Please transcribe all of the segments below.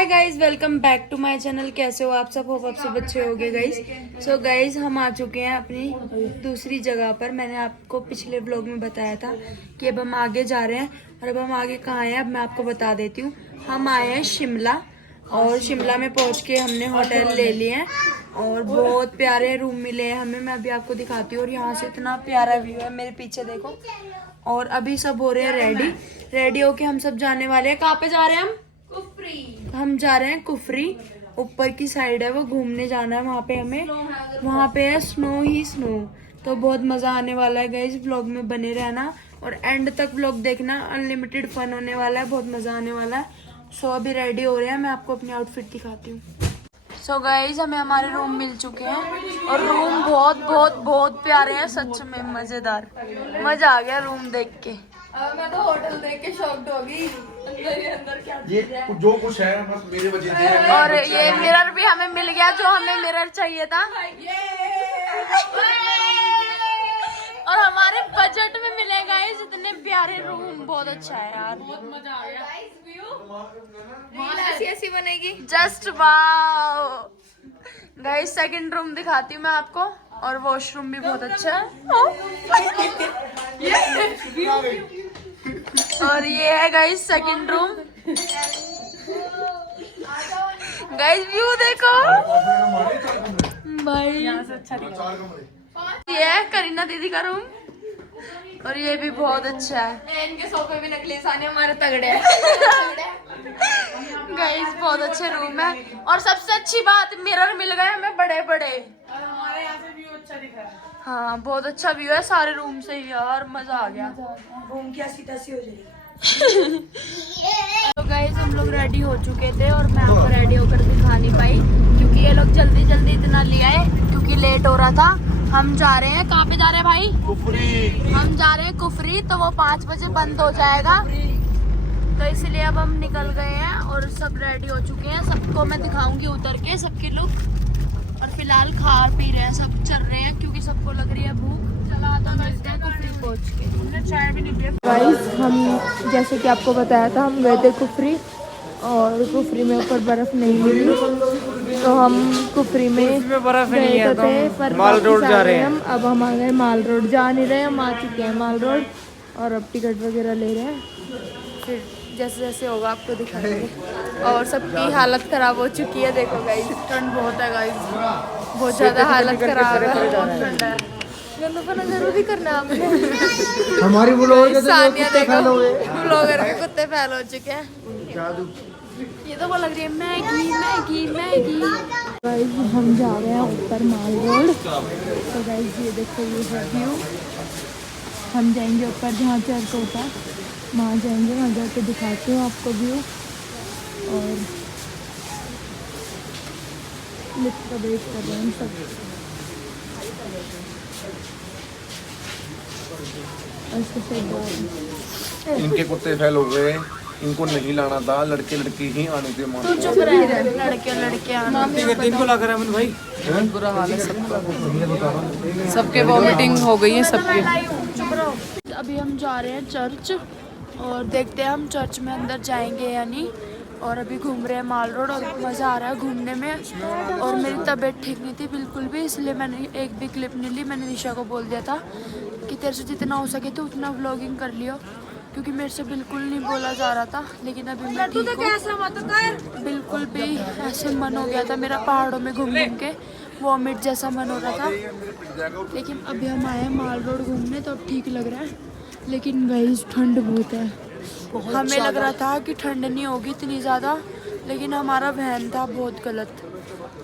Hi guys, welcome back to my channel. कैसे हो आप सब? होप आप सब अच्छे हो गए गाइज। सो गाइज, हम आ चुके हैं अपनी दूसरी जगह पर। मैंने आपको पिछले व्लॉग में बताया था कि अब हम आगे जा रहे हैं, और अब हम आगे कहाँ हैं अब मैं आपको बता देती हूँ। हम आए हैं शिमला, और शिमला में पहुंच के हमने होटल ले लिए हैं और बहुत प्यारे रूम मिले हैं हमें। मैं अभी आपको दिखाती हूँ। और यहाँ से इतना प्यारा व्यू है, मेरे पीछे देखो। और अभी सब हो रहे हैं रेडी होके हम सब जाने वाले हैं। कहाँ पे जा रहे हैं हम? हम जा रहे हैं कुफरी। ऊपर की साइड है वो, घूमने जाना है वहाँ पे हमें। वहाँ पे है स्नो ही स्नो। तो बहुत मजा आने वाला है गाइस, व्लॉग में बने रहना और एंड तक व्लॉग देखना। अनलिमिटेड फन होने वाला है, बहुत मजा आने वाला है। सो अभी रेडी हो रहे हैं, मैं आपको अपनी आउटफिट दिखाती हूँ। सो गाइस, हमें हमारे रूम मिल चुके हैं और रूम बहुत बहुत बहुत प्यारे हैं, सच में मजेदार। मजा आ गया रूम देख के। मैं तो होटल देख के शॉक्ड हो गई। अंदर क्या ये जो कुछ है बस मेरे वजह से है। और ये मिरर भी हमें मिल गया, जो हमें मिरर चाहिए था। और हमारे बजट में मिलेगा इस इतने प्यारे रूम। बहुत अच्छा है यार, बहुत मजा आ गया। ऐसी बनेगी just wow. Guys, second room दिखाती हूँ मैं आपको, और वॉशरूम भी बहुत अच्छा है। और ये है guys second room. Guys view देखो भाई, यहाँ से अच्छा दिखता है। ये है करीना दीदी का रूम, और ये भी बहुत अच्छा है। इनके सोफे भी नकली साने हमारे तगड़े हैं। गाइस बहुत अच्छे रूम है, और सबसे अच्छी बात मिरर मिल गए हमें बड़े बड़े। हमारे यहाँ से व्यू अच्छा दिख रहा है। हाँ, बहुत अच्छा व्यू है सारे रूम से यार, मजा आ गया। रूम की ऐसी तैसी हो जाएगी। तो गाइस, हम लोग रेडी हो चुके थे और मैं आपको रेडी होकर दिखा नहीं पाई क्योंकि ये लोग जल्दी जल्दी इतना ले आए क्योंकि लेट हो रहा था। हम जा रहे हैं, कहाँ पे जा रहे हैं भाई? कुफरी। हम जा रहे हैं कुफरी, तो वो 5 बजे बंद हो जाएगा, तो इसलिए अब हम निकल गए हैं और सब रेडी हो चुके हैं। सबको मैं दिखाऊंगी उतर के सबके लुक। और फिलहाल खा पी रहे हैं, सब चल रहे हैं क्योंकि सबको लग रही है भूख। चला तो मिलते हैं कुफरी पहुंच के। हमने चाय भी नहीं पिया। गाइस, हम जैसे कि आपको बताया था, हम गए थे कुफरी, और कुफरी में ऊपर बर्फ नहीं मिली, तो हम कुफरी में बर्फ नहीं है तो पर माल रोड जा रहे हैं हम। अब हम आ गए माल रोड, जा नहीं रहे, हम आ चुके हैं माल रोड, और अब टिकट वगैरह ले रहे हैं। फिर जैसे जैसे होगा आपको दिखाएंगे। और सबकी हालत खराब हो चुकी है, देखो गाइस, ठंड बहुत है गाइस, बहुत ज्यादा हालत खराब है, बहुत ठंड है। जरूरी करना आपने। हमारी ब्लॉगर के कुत्ते फैल हो चुके हैं। ये तो वो लग रही है मैगी मैगी मैगी। गाइस, हम जा रहे हैं ऊपर माल रोड। तो गाइस, ये देखो, ये है व्यू। हम जाएंगे ऊपर जहाँ चर्च होता है, वहाँ जाएंगे, वहाँ जाके दिखाती हूँ आपको व्यू। और लिफ्ट का वेट कर रहे हैं हम सब। इनके कुत्ते फैल हो गए, इनको नहीं लाना था, लड़के लड़के ही आने थे। तू चुप रह, लड़के आने इनको ला कर अमन भाई, बुरा हाल है सबका, सबके वॉमिटिंग हो गई है सबके। अभी हम जा रहे हैं चर्च, और देखते हैं हम चर्च में अंदर जाएंगे या नहीं। और अभी घूम रहे हैं माल रोड, और मज़ा आ रहा है घूमने में। और मेरी तबीयत ठीक नहीं थी बिल्कुल भी, इसलिए मैंने एक भी क्लिप नहीं ली। मैंने निशा को बोल दिया था कि तेरे से जितना हो सके तो उतना व्लॉगिंग कर लियो, क्योंकि मेरे से बिल्कुल नहीं बोला जा रहा था। लेकिन अभी मैं ठीक हूँ, बिल्कुल भी ऐसे मन हो गया था मेरा पहाड़ों में घूम घूम के, वॉमिट जैसा मन हो रहा था। लेकिन अभी हम आए हैं माल रोड घूमने, तो अब ठीक लग रहा है। लेकिन गाइस, ठंड बहुत है। हमें लग रहा था कि ठंड नहीं होगी इतनी ज़्यादा, लेकिन हमारा वहन था बहुत गलत।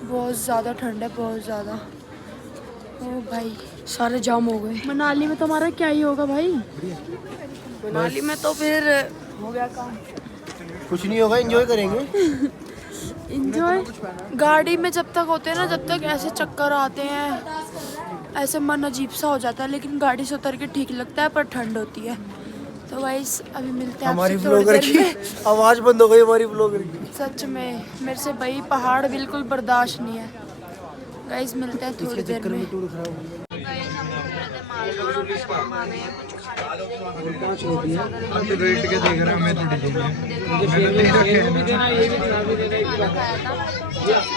बहुत ज़्यादा ठंड है, बहुत ज़्यादा। ओ भाई, सारे जाम हो गए। मनाली में तो हमारा क्या ही होगा भाई, मनाली में तो फिर हो गया काम। कुछ नहीं होगा, एंजॉय करेंगे। इंजॉय गाड़ी में जब तक होते हैं ना, जब तक ऐसे चक्कर आते हैं, ऐसे मन अजीब सा हो जाता है। लेकिन गाड़ी से उतर के ठीक लगता है, पर ठंड होती है। तो गाइस, अभी मिलते हैं हमारी आपसे थोड़ी ब्लॉगर देर की में। आवाज बंद हो गई, हमारी ब्लॉगर की। सच में मेरे से भाई पहाड़ बिल्कुल बर्दाश्त नहीं है। गाइस, मिलते हैं थोड़ी देर में। गाइस, हम घूम रहे थे माल हम आ गए हैं कुछ खाने पीने के लिए। बहुत ज़्यादा हम तो रेट के देख रहे हैं, हमें थोड़ी देनी है। खाना खाया था,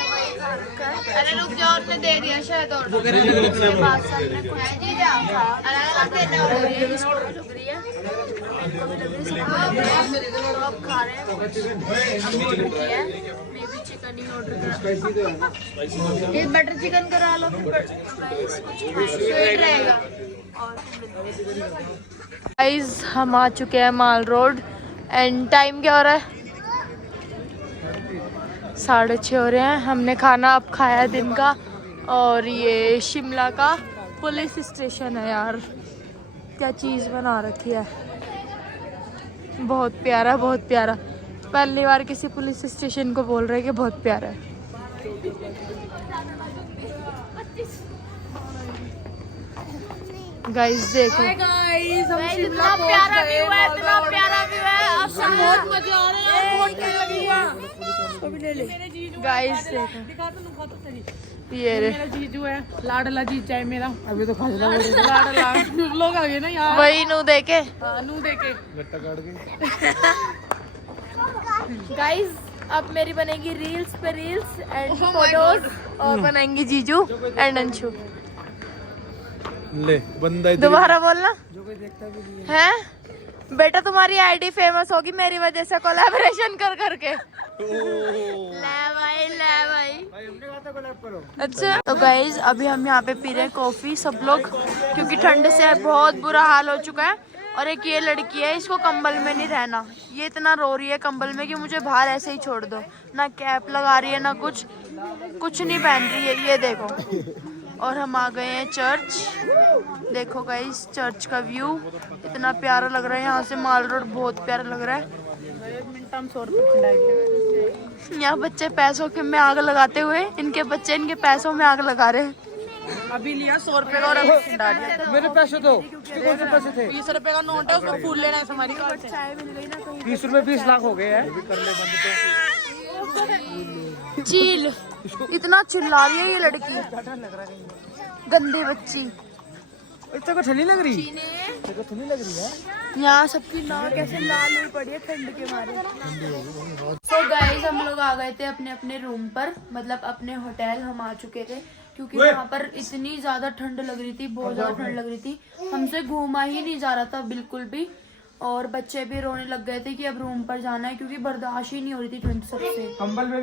वही खा रखा है। अरे रुक जाओ, उन्होंने दे दिया शायद और उसके बाद से हमने कुछ नहीं खाया। इसको भी लग रही है, इनको भी लग रही है, सबको लग रही है। तो अब खा रहे हैं कुछ। हमने ऑर्डर किया है, मे भी चिकन ही ऑर्डर करा, ये बटर चिकन करा लो। स्वीट रहेगा। और गाइस हम आ चुके हैं माल रोड एंड टाइम क्या हो रहा है? 6:30 हो रहे हैं। हमने खाना अब खाया दिन का। और ये शिमला का पुलिस स्टेशन है यार, क्या चीज़ बना रखी है, बहुत प्यारा बहुत प्यारा। पहली बार किसी पुलिस स्टेशन को बोल रहे हैं कि बहुत प्यारा है। गाइस देखो, गाइस हम शिमला प्यारा व्यू है, इतना प्यारा व्यू है, बहुत मजा आ रहा है, बहुत लगी है। इसको भी ले ले गाइस, देखो ये रे मेरा जीजू है, लाडला जीजा है मेरा। अभी तो खास लाडला लोग आ गए ना यार, वही नू देखे। नू देखे गाइस अब मेरी बनेगी रील्स पे रील्स एंड फोटोज, और बनाएंगी जीजू एंड अंशु। ले बंदा दोबारा बोलना है बेटा, तुम्हारी आईडी फेमस होगी मेरी वजह से, कोलैबोरेशन कर करके। ले भाई ले भाई। अच्छा तो गाइज अभी हम यहाँ पे पी रहे हैं कॉफी सब लोग, क्योंकि ठंड से बहुत बुरा हाल हो चुका है। और एक ये लड़की है, इसको कंबल में नहीं रहना, ये इतना रो रही है कंबल में कि मुझे बाहर ऐसे ही छोड़ दो। ना कैप लगा रही है ना कुछ नहीं पहन रही है, ये देखो। और हम आ गए हैं चर्च, देखो गाइस चर्च का व्यू इतना प्यारा लग रहा है। यहाँ से माल रोड बहुत प्यारा लग रहा है। यहाँ बच्चे पैसों के में आग लगाते हुए, इनके बच्चे इनके पैसों में आग लगा रहे हैं। अभी लिया 100 रुपए का और मेरे पैसे दो, कौन से पैसे थे? 20 रुपए का नोट है, उसको फूल लेना है हमारी कार्ड से। 20 रुपए 20 लाख हो गए हैं। चील इतना चिल्ला रही है ये लड़की, गंदी बच्ची। इतना को ठंडी लग रही है। यहाँ सबकी नाक ऐसे लाल हुई पड़ी है ठंड के मारे। तो गाइस हम लोग आ गए थे अपने अपने रूम पर, मतलब अपने होटल हम आ चुके थे, क्योंकि वहाँ पर इतनी ज्यादा ठंड लग रही थी, बहुत ज्यादा ठंड लग रही थी। हमसे घूमा ही नहीं जा रहा था बिल्कुल भी, और बच्चे भी रोने लग गए थे कि अब रूम पर जाना है, क्योंकि बर्दाश्त ही नहीं हो रही थी ठंड सबसे।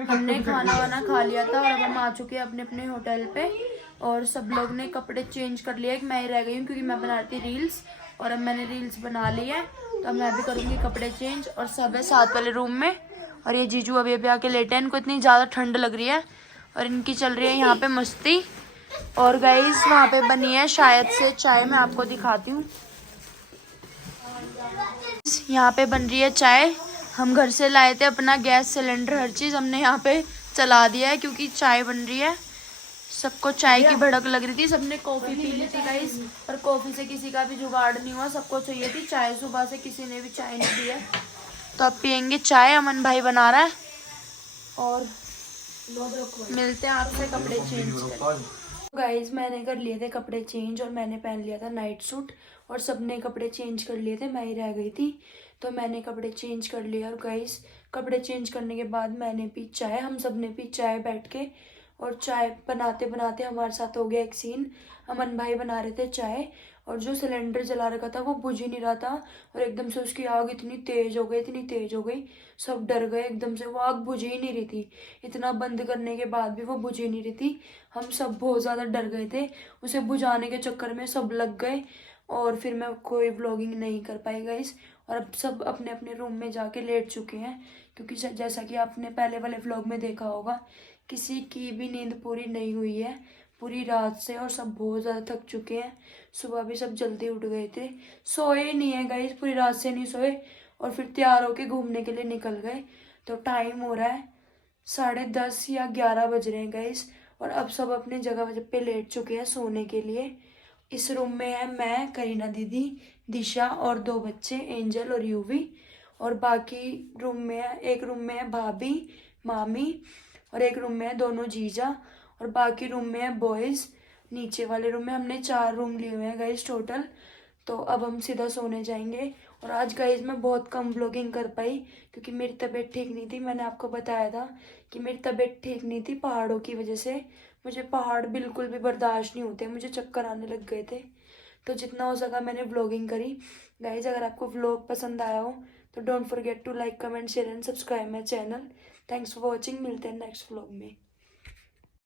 हमने खाना वाना खा लिया था और अब हम आ चुके हैं अपने अपने होटल पे। और सब लोग ने कपड़े चेंज कर लिए, मैं ही रह गई हूँ क्योंकि मैं बना रही थी रील्स, और अब मैंने रील्स बना ली है तो मैं भी करूँगी कपड़े चेंज। और सब है साथ वाले रूम में, और ये जीजू अभी अभी आके लेटे हैं, इनको इतनी ज़्यादा ठंड लग रही है और इनकी चल रही है यहाँ पे मस्ती। और गाइस वहाँ पे बनी है शायद से चाय, मैं आपको दिखाती हूँ। यहाँ पे बन रही है चाय, हम घर से लाए थे अपना गैस सिलेंडर, हर चीज़ हमने यहाँ पे चला दिया है क्योंकि चाय बन रही है। सबको चाय की भड़क लग रही थी, सबने कॉफ़ी पी ली थी गाइस, पर कॉफ़ी से किसी का भी जुगाड़ नहीं हुआ, सबको चाहिए थी चाय। सुबह से किसी ने भी चाय नहीं दी है, तो अब पियेंगे चाय। अमन भाई बना रहा है और मिलते हैं आपसे कपड़े चेंज कर। गाइस मैंने कर लिए थे कपड़े चेंज और मैंने पहन लिया था नाइट सूट, और सबने कपड़े चेंज कर लिए थे, मैं ही रह गई थी तो मैंने कपड़े चेंज कर लिए। और गाइस कपड़े चेंज करने के बाद मैंने पी चाय, हम सब ने पी चाय बैठ के। और चाय बनाते बनाते हमारे साथ हो गया एक सीन, अमन भाई बना रहे थे चाय और जो सिलेंडर जला रखा था वो बुझ ही नहीं रहा था, और एकदम से उसकी आग इतनी तेज हो गई, इतनी तेज हो गई, सब डर गए एकदम से। वो आग बुझ ही नहीं रही थी, इतना बंद करने के बाद भी वो बुझ ही नहीं रही थी। हम सब बहुत ज़्यादा डर गए थे, उसे बुझाने के चक्कर में सब लग गए और फिर मैं कोई व्लॉगिंग नहीं कर पाई गाइस। और अब सब अपने अपने रूम में जाके लेट चुके हैं, क्योंकि जैसा कि आपने पहले वाले व्लॉग में देखा होगा, किसी की भी नींद पूरी नहीं हुई है पूरी रात से, और सब बहुत ज़्यादा थक चुके हैं। सुबह भी सब जल्दी उठ गए थे, सोए ही नहीं है गाइस, पूरी रात से नहीं सोए, और फिर तैयार होके घूमने के लिए निकल गए। तो टाइम हो रहा है 10:30 या 11 बज रहे हैं गाइस, और अब सब अपने जगह पे लेट चुके हैं सोने के लिए। इस रूम में है मैं, करीना दीदी, दिशा और 2 बच्चे एंजल और यूवी, और बाकी रूम में है, एक रूम में है भाभी, मामी, और एक रूम में है दोनों जीजा, और बाकी रूम में है बॉयज़। नीचे वाले रूम में। हमने 4 रूम लिए हुए हैं गाइज टोटल। तो अब हम सीधा सोने जाएंगे। और आज गाइज मैं बहुत कम व्लॉगिंग कर पाई क्योंकि मेरी तबीयत ठीक नहीं थी। मैंने आपको बताया था कि मेरी तबीयत ठीक नहीं थी पहाड़ों की वजह से। मुझे पहाड़ बिल्कुल भी बर्दाश्त नहीं होते, मुझे चक्कर आने लग गए थे। तो जितना हो सका मैंने व्लॉगिंग करी। गाइज अगर आपको व्लॉग पसंद आया हो तो don't forget to like, comment, share and subscribe my channel. Thanks for watching. मिलते हैं नेक्स्ट व्लॉग में।